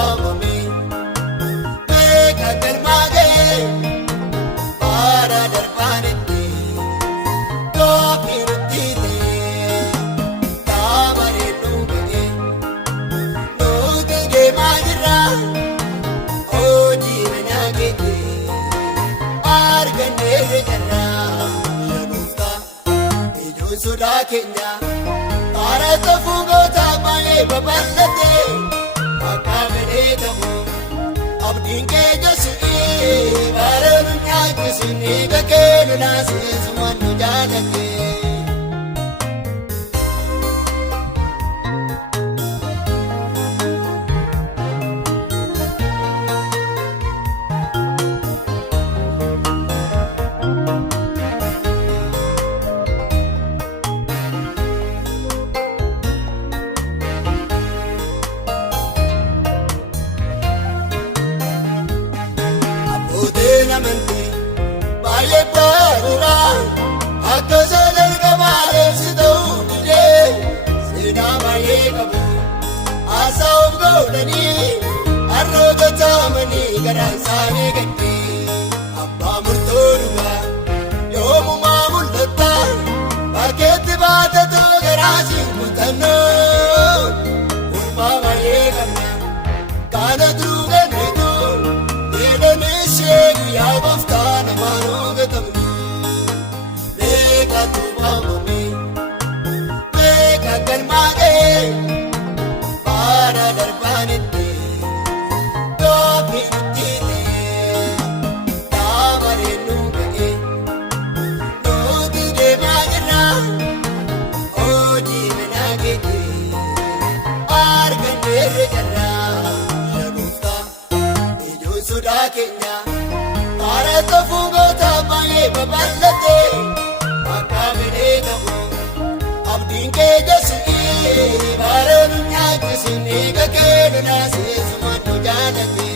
waamame beeka galmaagee bara darbaanitti doofinutti ta'ee taabaree dhuga'ee nuti deemaa jirra hojii manaa keettee argannee jirra yaadota ijoon sodaa keenya. Arata fungota baay'ee babal'atee akka fedhee ta'u abdiin kee jasu'ee bara nu nyaachisuun eega kee nu naasisumaan nu jaalate. Baay'ee baay'uudhaa akka sadan qabaareessi ta'uu didee seenaa baay'ee qabu haasaa of godhanii harroota taa'amanii garaan isaanii gaddee abbaa murtoo dhugaa yoomumaa mul'atta bakkeetti baatatoo garaasiin kutannoo ulfaa baay'ee qabna kaana duruu ganneetoo deedanii guyyaa gooftaa namaan hoogatamne beeka tuubaamame beeka galmaagee bara darbaanitti doofinutti ta'ee taabaree dhuga'ee nuti deemaa jirra hojii manaa keettee argannee jirra yaadota ijoon sodaa keenya. Arata fungota baay'ee babal'atee akka fedhee ta'u abdiin kee jasu'ee bara nu nyaachisuun eega kee nu naasisumaan nu jaalate.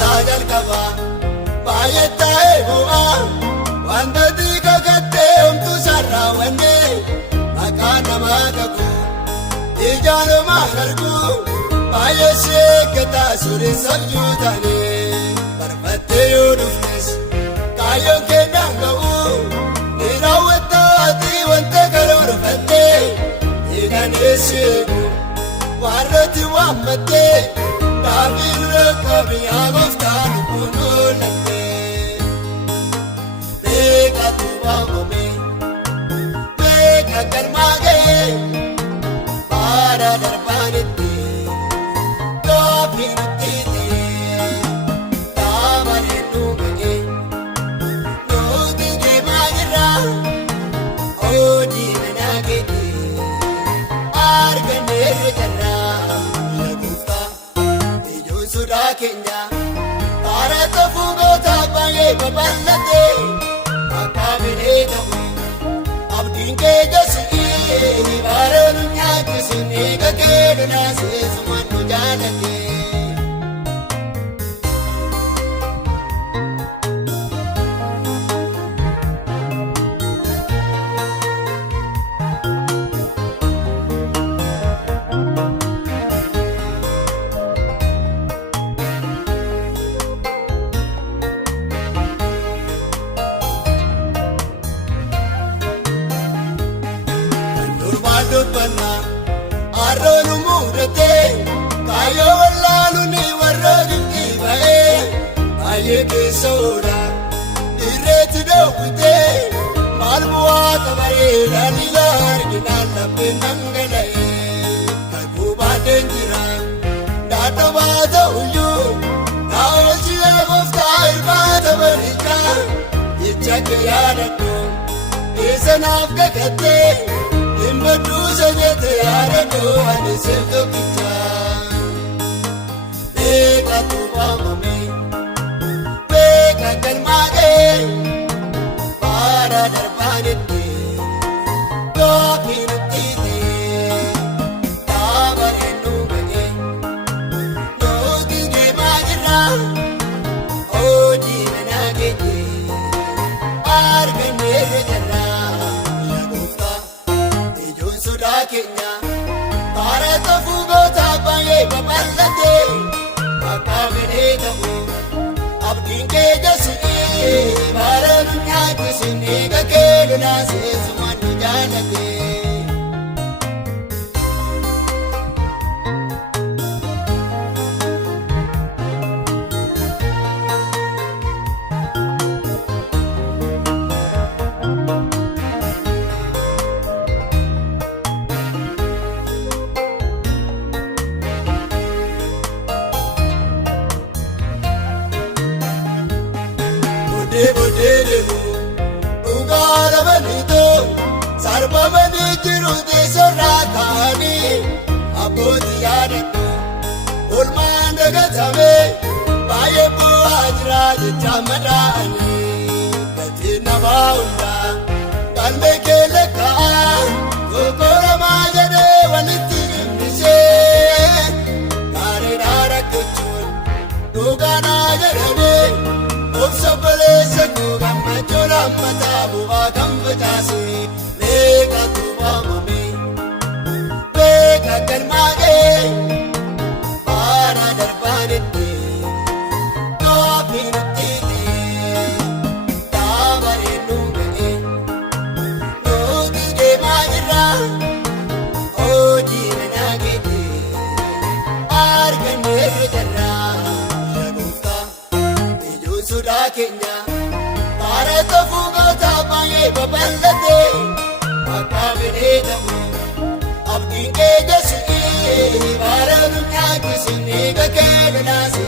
Sagal kaba baay'ee ta'ee bu'aa wanta xiqqaa kattee homtuu sarara wannee maqaan namaa kakuu ijaan homaan arguu baay'ee seekkataa suurri sabjuu taanee barbaadee yoo dhufnes kaayyoon kennaan ga'uu ni raawwatta ati wanta karoorfattee hidhanii seeku warrooti waammattee. Daafii rakkabi agooftaa lubbuun lattee beeka tuubaamame beeka galmaagee bara darbaanitti doofinutti ta'ee taabaree dhuga'ee nuti deemaa jirra hojii manaa keettee argannee jirra. Sodaa keenya arata fungota baay'ee babal'atee akka fedhee ta'u abdiin kee jasu'ee bara nu nyaachisuun eega kee nu naasisumaan nu jaalate. Arroonu mudatee kaayoo wallaalu ni warra giftii ba'ee baay'ee keessa oolaa irreetti dhoowwitee maal bu'aa qabaree laalila arginaan lapheen dhangala'ee kakuu baadheen jira daadha baata uyyuu naa oolchee gooftaa irbaata barichaa jecha kee yaadadhu keessa naaf kakattee. Imbaduusa jete yaadadhu ani seeto kichaa beeka tuubaamame beeka galmaagee darbaanitti doofiin ittiite taabareennu ga'e nuti deemaa jirra hojii mana geenye argannee jirra yaa gooftaa ijoon sodaa keenya karaa tafuu gootaa baay'ee babal'ate akka fedhee ta'u abdiin kee jasu'ee baara nu nyaachisin eega kee lolaasee sumaan nu jaalate. Bodeedeemu dhugaadha banitoo sarbamanii jiru teessorraa kaanii abbootii yaadadhu olmaan dagatame baay'ee bu'aa jira jecha madaa'anii gatiin namaa hundaa galmee kee lakkaa'aa tokko namaa jedhee walitti himnisee gaariidhaa rakkachuun dhugaadhaa jedhamee obsa baleessa koo gammachuu lammataa bu'aa kan facaase beekatu waamame beeka galmaagee baara darbaanitti doofiin ittiite taabareennu ga'e nuti deemaa jirra hojii mana geenye argannee jirra yaa gooftaa ijoon sodaa keenya karaa tafuu gootaa baay'ee babal'ate akka fedhee ta'u abdiin kee jasu'ee baara nu nyaachisin eega kee lolaasee